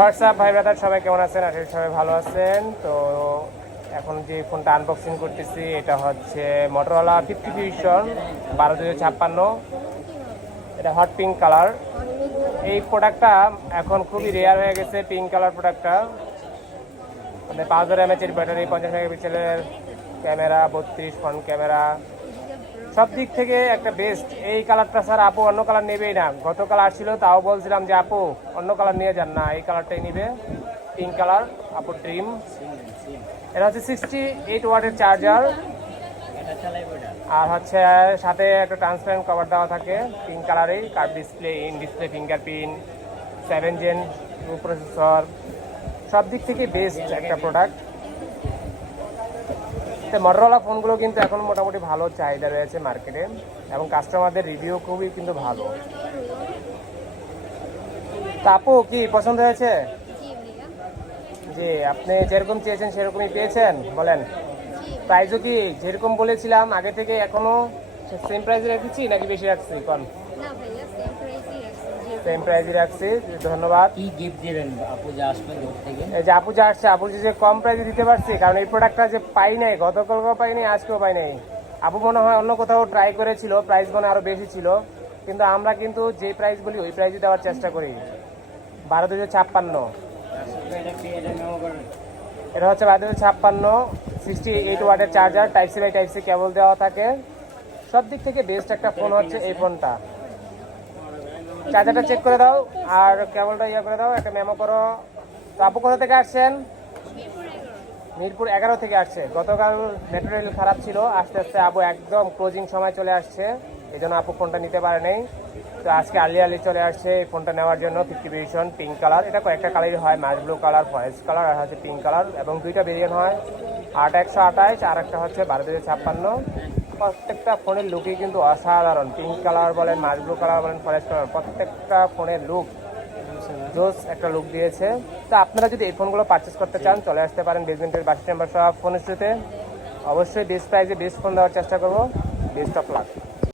WhatsApp ভাই brother সবাই কেমন আছেন? আসলে সবাই ভালো আছেন। তো এখন যে ফোনটা আনবক্সিং করতেছি এটা হচ্ছে Motorola 50 Fusion 12256। এটা হট পিঙ্ক কালার। এই প্রোডাক্টটা এখন খুবই রেয়ার হয়ে গেছে, পিঙ্ক কালার প্রোডাক্টটা। মানে 5000 mAh ব্যাটারি, 50 মেগাপিক্সেলের ক্যামেরা, 32 ফ্রন্ট ক্যামেরা, সব দিক থেকে একটা বেস্ট। এই কালারটা স্যার আপু অন্য কালার নেবেই না। গত কালার ছিল, তাও বলছিলাম যে আপু অন্য কালার নিয়ে যান না, এই কালারটাই নিবে, পিঙ্ক কালার আপু ড্রিম। এটা হচ্ছে 68 ওয়াটের চার্জার, আর হচ্ছে সাথে একটা ট্রান্সপারেন্ট কভার দেওয়া থাকে পিঙ্ক কালারেই। Curve display, in display, fingerprint, 7 gen 2 processor, সব দিক থেকে বেস্ট একটা প্রোডাক্ট। মটোরোলা ফোনগুলো কিন্তু এখন মোটামুটি ভালো চাহিদা রয়েছে মার্কেটে, এবং কাস্টমারদের রিভিউ খুবই কিন্তু ভালো। তা আপু কি পছন্দ হয়েছে? জি, আপনি যেরকম চেয়েছেন সেরকমই পেয়েছেন? বলেন প্রাইসও কি যেরকম বলেছিলাম আগে থেকে এখনো সেম প্রাইসে রেখেছি নাকি বেশি রাখছি? কোন সেম প্রাইসই রাখছি। ধন্যবাদ। কি গিফট দিবেন আপু যে আসবেন দূর থেকে? এই যে আপু যে আসছে, আপু যে কম প্রাইসে দিতে পারছি, কারণ এই প্রোডাক্টটা যে পাই নাই, গতকালকেও পাই নাই, আজকেও পাই নাই। আপু মনে হয় অন্য কোথাও ট্রাই করেছিল, প্রাইস মনে আরো বেশি ছিল, কিন্তু আমরা কিন্তু যে প্রাইস বলি ওই প্রাইসে দেওয়ার চেষ্টা করি। 12256। এটা হচ্ছে 12256, 68 ওয়াটের charger, type C by type C cable দেওয়া থাকে। সব দিক থেকে বেস্ট একটা ফোন হচ্ছে এই ফোনটা। চার্জারটা চেক করে দাও আর কেবলটা ইয়ে করে দাও, একটা মেমো করো। তো আপু কোথা থেকে আসছেন? মিরপুর 11 থেকে আসছে। গতকাল নেটওয়ার্ক খারাপ ছিল, আস্তে আস্তে আপু একদম ক্লোজিং সময় চলে আসছে, এই জন্য আপু ফোনটা নিতে পারে নাই। তো আজকে আর্লি চলে আসছে এই ফোনটা নেওয়ার জন্য। 50 ভিশন পিঙ্ক কালার, এটা কয়েকটা কালারই হয়, মাছ ব্লু কালার, ফরেস্ট কালার, আর হচ্ছে পিঙ্ক কালার, এবং দুইটা ভেরিয়েন্ট হয়, 8128 আর একটা হচ্ছে 12256। প্রত্যেকটা ফোনের লুকই কিন্তু অসাধারণ। পিঙ্ক কালার বলেন, মাছ ব্লু কালার বলেন, ফরেস্ট কালার, প্রত্যেকটা ফোনের লুক জোস একটা লুক দিয়েছে। তো আপনারা যদি এই ফোনগুলো পারচেস করতে চান চলে আসতে পারেন বেসমেন্টের 22 নম্বর সব ফোন স্টুতে। অবশ্যই বেস্ট প্রাইসে বেস্ট ফোন দেওয়ার চেষ্টা করবো। Best of luck.